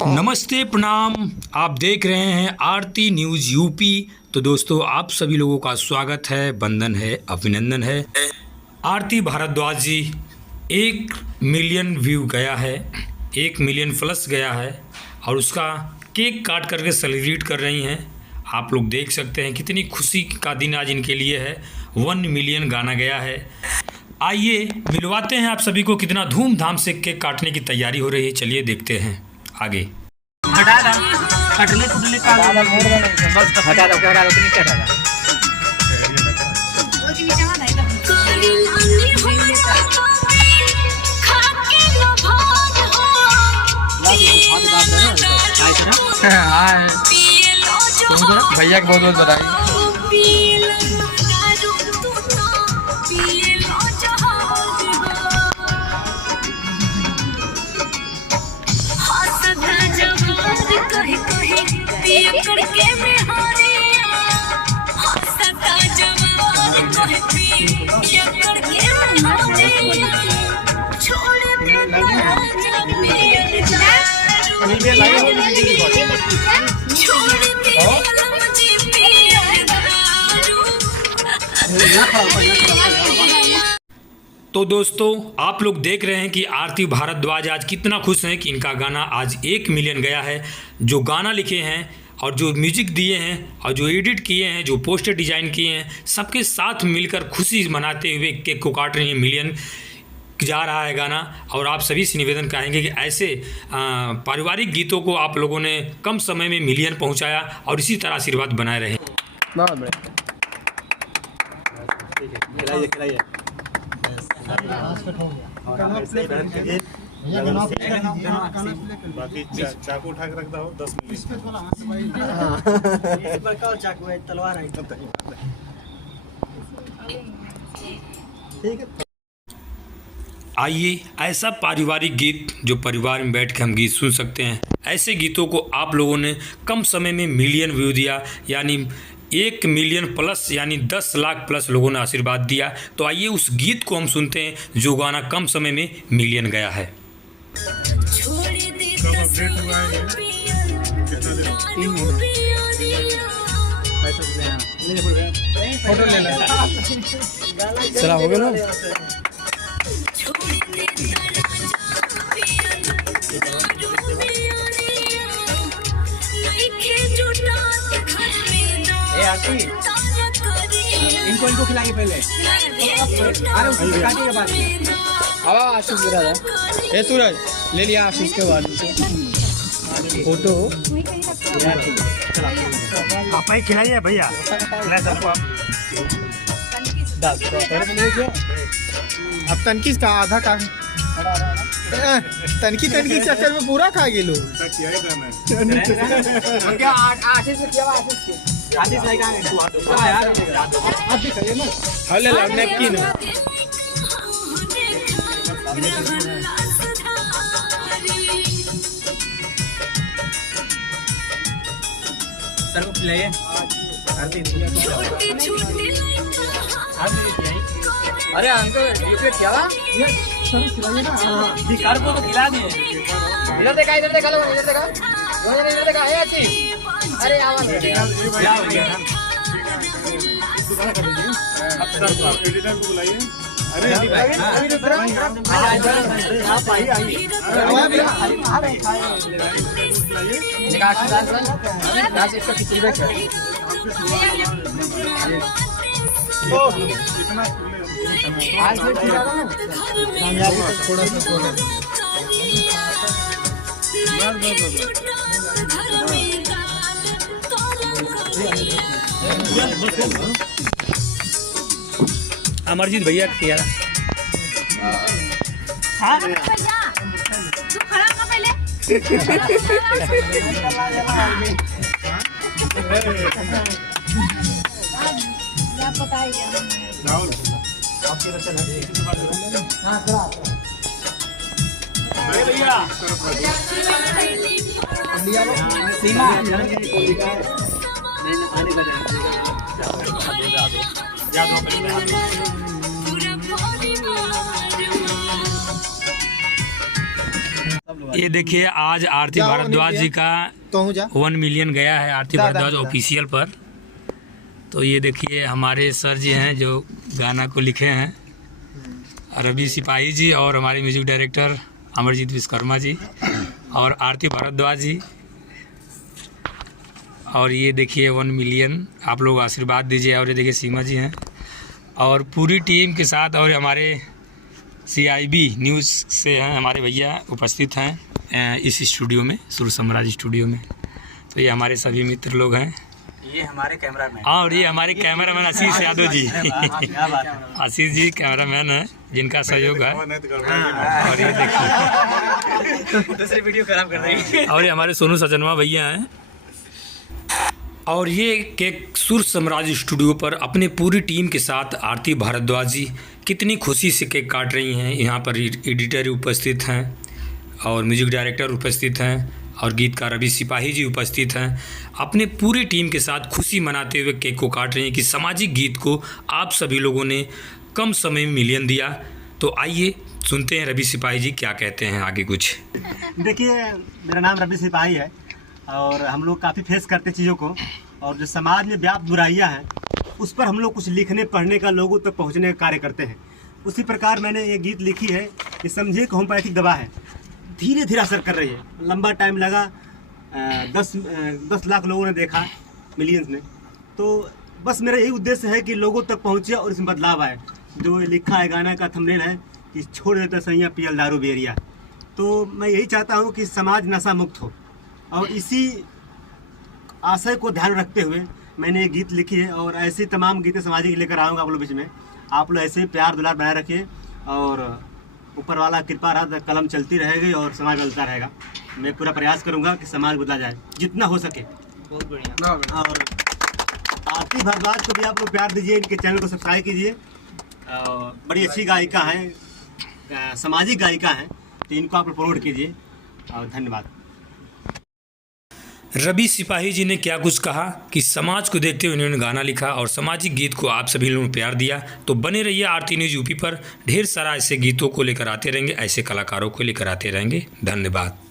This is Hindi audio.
नमस्ते प्रणाम। आप देख रहे हैं आरती न्यूज़ यूपी। तो दोस्तों आप सभी लोगों का स्वागत है, वंदन है, अभिनंदन है। आरती भारद्वाज जी 1 मिलियन व्यू गया है, 1 मिलियन प्लस गया है और उसका केक काट करके सेलिब्रेट कर रही हैं। आप लोग देख सकते हैं कितनी खुशी का दिन आज इनके लिए है। 1 मिलियन गाना गया है। आइए मिलवाते हैं आप सभी को कितना धूमधाम से केक काटने की तैयारी हो रही है। चलिए देखते हैं आगे। हटा दो, कटले कुटले का बस हटा दो, हटा दो, नीचे हटा दो। वो के नीचे मत आइए। भैया को बहुत बहुत बधाई। तो दोस्तों आप लोग देख रहे हैं कि आरती भारद्वाज आज कितना खुश हैं कि इनका गाना आज 1 मिलियन गया है। जो गाना लिखे हैं और जो म्यूजिक दिए हैं और जो एडिट किए हैं, जो पोस्टर डिजाइन किए हैं, सबके साथ मिलकर खुशी मनाते हुए केक को काट रही हैं। मिलियन जा रहा है गाना। और आप सभी से निवेदन करेंगे कि ऐसे पारिवारिक गीतों को आप लोगों ने कम समय में मिलियन पहुंचाया और इसी तरह आशीर्वाद बनाए रहे। खिलाइए बाकी चाकू उठा के रखता हो 10 मिनट चाकू है, तलवार है। ठीक है। आइए ऐसा पारिवारिक गीत जो परिवार में बैठ के हम गीत सुन सकते हैं, ऐसे गीतों को आप लोगों ने कम समय में मिलियन व्यू दिया, यानी 1 मिलियन प्लस, यानी 10 लाख प्लस लोगों ने आशीर्वाद दिया। तो आइए उस गीत को हम सुनते हैं जो गाना कम समय में मिलियन गया है। कब अपडेट हुआ है ये? कितना दिन? 3 महीने। फोटो ले लो। चला हो गया ना। इनको खिलाइए पहले। अरे उसको काटिए बाद में। अब आशीष गिरा था। सूरज ले लिया आशीष के बाद फोटो। पापा ही खिलाइए भैया। सबको अब तनकीस का आधा का तनकी चक्कर में पूरा खा गए लोग। किया ही था क्या आशीष से किया? आशीष लगा यार। आप भी करिए ना। हले नैपकिन सर को खिलाइए। अरे अंकल ये क्या हुआ? ये सर खिलाइए ना। सर को तो खिला दिए। इधर देखा, इधर देखा, इधर देखा, इधर देखा। ए अच्छी, अरे आवाज क्या हो गया? एडिटर को बुलाइए। अरे आप आइए। थोड़ा सा अमरजीत भैया किया। हाँ भैया तू खड़ा ना पहले। आप बताइए राहुल भैया सीमा आने ये देखिए आज आरती जाओ, भारद्वाज जी का तो हूँ जा 1 मिलियन गया है आरती दादा, भारद्वाज दादा। ऑफिशियल पर। तो ये देखिए हमारे सर जी हैं जो गाना को लिखे हैं, रवि सिपाही जी, और हमारे म्यूजिक डायरेक्टर अमरजीत विश्वकर्मा जी और आरती भारद्वाज जी। और ये देखिए 1 मिलियन, आप लोग आशीर्वाद दीजिए। और ये देखिए सीमा जी हैं और पूरी टीम के साथ, और हमारे CIB न्यूज़ से हैं हमारे भैया उपस्थित हैं इस स्टूडियो में, सुर सम्राज स्टूडियो में। तो ये हमारे सभी मित्र लोग हैं, ये हमारे कैमरामैन। और ये हमारे कैमरामैन आशीष यादव जी। क्या बात है। आशीष जी कैमरामैन हैं जिनका सहयोग है। और ये देखिए दूसरी वीडियो खराब कर रही है। और ये हमारे सोनू सजनवा भैया हैं। और ये केक सुर सम्राज स्टूडियो पर अपने पूरी टीम के साथ आरती भारद्वाज जी कितनी खुशी से केक काट रही हैं। यहाँ पर एडिटर उपस्थित हैं और म्यूजिक डायरेक्टर उपस्थित हैं और गीतकार रवि सिपाही जी उपस्थित हैं। अपने पूरी टीम के साथ खुशी मनाते हुए केक को काट रही हैं कि सामाजिक गीत को आप सभी लोगों ने कम समय में मिलियन दिया। तो आइए सुनते हैं रवि सिपाही जी क्या कहते हैं आगे कुछ। देखिए, मेरा नाम रवि सिपाही है और हम लोग काफ़ी फेस करते चीज़ों को, और जो समाज में व्याप्त बुराइयां हैं उस पर हम लोग कुछ लिखने पढ़ने का, लोगों तक पहुंचने का कार्य करते हैं। उसी प्रकार मैंने ये गीत लिखी है कि समझिए कि होम्योपैथिक दवा है, धीरे धीरे असर कर रही है। लंबा टाइम लगा, 10 लाख लोगों ने देखा, मिलियंस ने। तो बस मेरा यही उद्देश्य है कि लोगों तक पहुँचे और इसमें बदलाव आए। जो लिखा है गाना का थंबनेल है कि छोड़ देता सैया पियल दारू बेरिया। तो मैं यही चाहता हूँ कि समाज नशा मुक्त हो, और इसी आशय को ध्यान रखते हुए मैंने ये गीत लिखी है। और ऐसी तमाम गीतें सामाजिक लेकर आऊँगा आप लोग बीच में। आप लोग ऐसे ही प्यार दुलार बनाए रखिए, और ऊपर वाला कृपा रहा, कलम चलती रहेगी और समाज बदलता रहेगा। मैं पूरा प्रयास करूँगा कि समाज बदला जाए जितना हो सके। बहुत बढ़िया। और आरती भारद्वाज को भी आप लोग प्यार दीजिए, इनके चैनल को सब्सक्राइब कीजिए। बड़ी अच्छी गायिका हैं, सामाजिक गायिका हैं, तो इनको आप लोग प्रमोट कीजिए। और धन्यवाद। रवि सिपाही जी ने क्या कुछ कहा कि समाज को देखते हुए उन्होंने गाना लिखा और सामाजिक गीत को आप सभी लोगों ने प्यार दिया। तो बने रहिए आरती न्यूज़ यूपी पर, ढेर सारा ऐसे गीतों को लेकर आते रहेंगे, ऐसे कलाकारों को लेकर आते रहेंगे। धन्यवाद।